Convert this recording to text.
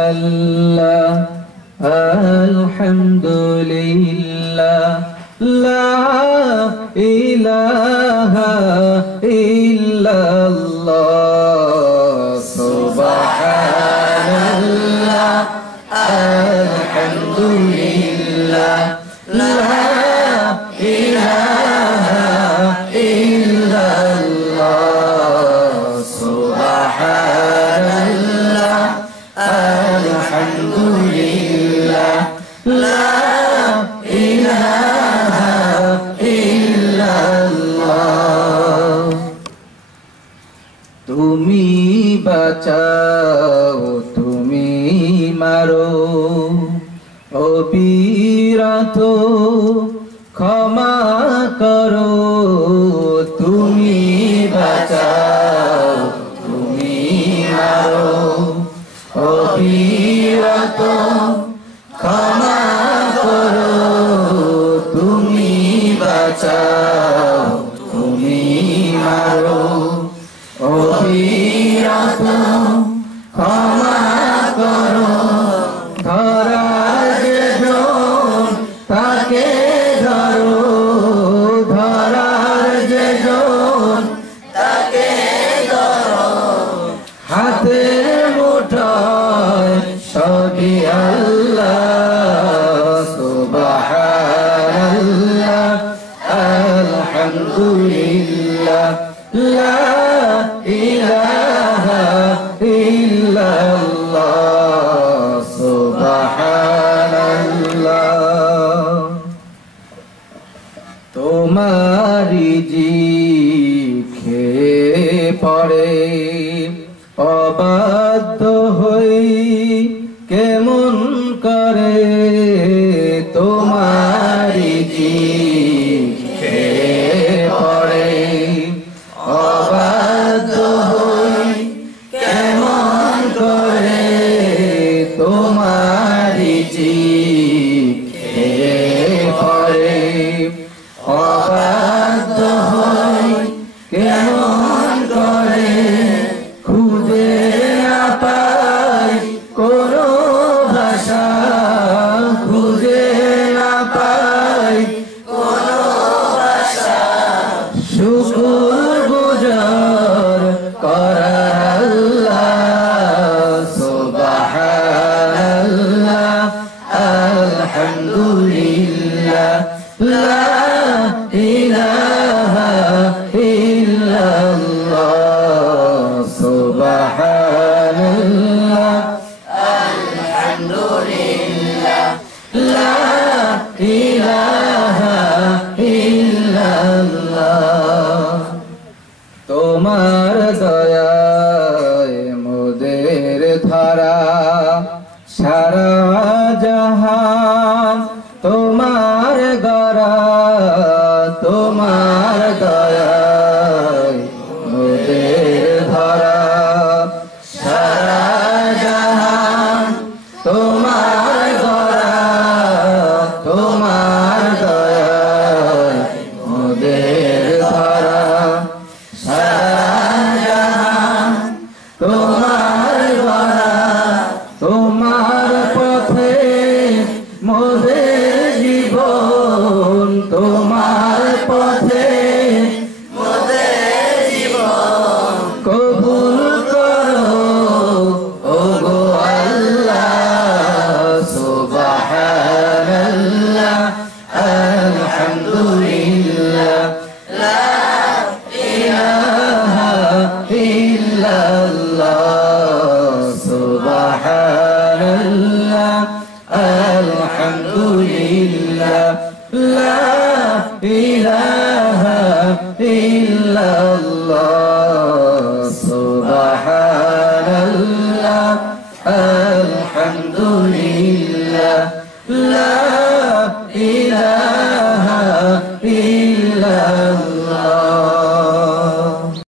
সুবহানাল্লাহ আলহামদুলিল্লাহ লা ইলাহা ইল্লাল্লাহ সুবহানাল্লাহ আলহামদুলিল্লাহ লা ইলাহা ইল্লাল্লাহ সুবহানাল্লাহ আলহামদুলিল্লাহ লা ইলাহা ইল্লাল্লাহ তুমি বাঁচাও তুমি মারো অবিরত ক্ষমা করো তুমি বাঁচাও তুমি মারো অবিরত ক্ষমা করো তুমি বাঁচাও তুমি মারো অবিরত ক্ষমা করো ধরার যেজন তাকে ধরো ধরার যেজন তাকে ধরো হাতের মুঠোয় সবই আল্লাহ সুবহানাল্লাহ আলহামদুলিল্লাহ লা ইলাহা ইল্লাল্লাহ সুবহানাল্লাহ তোমারি জিখে পড়ে অবাধ্য হই কেমন করে তোমারি জিখে পড়ে অবাধ্য হই কেমন করে তোমারি জিখে পড়ে অবাধ্য হই কেমন করে খুঁজে না পাই কোনো ভাষা খুঁজে না পাই কোনো ভাষা শুকর গুজার করার আল্লাহ সুবহানাল্লাহ আলহামদুলিল্লাহ লা ইলাহা ইল্লাল্লাহ সুবহানাল্লাহ আলহামদুলিল্লাহ লা ইলাহা ইল্লাল্লাহ তোমার দয়ায় মোদের ধরা সারা জাহান তোমার গড়া তোমার দয়ায় মোদের ধরা সারা জাহান তোমার গড়া তোমার দয়ায় মোদের ধরা সারা জাহান তোমার গড়া তোমার পথে মোদের জীবন তোমার পথে মোদের জীবন কবুল করো ওগো আল্লাহ সুবহানাল্লাহ আলহামদুলিল্লাহ লা ইলাহা ইল্লাল্লাহ সুবহানাল্লাহ আলহামদুলিল্লাহ লা ইলাহা ইল্লাল্লাহ সুবহানাল্লাহ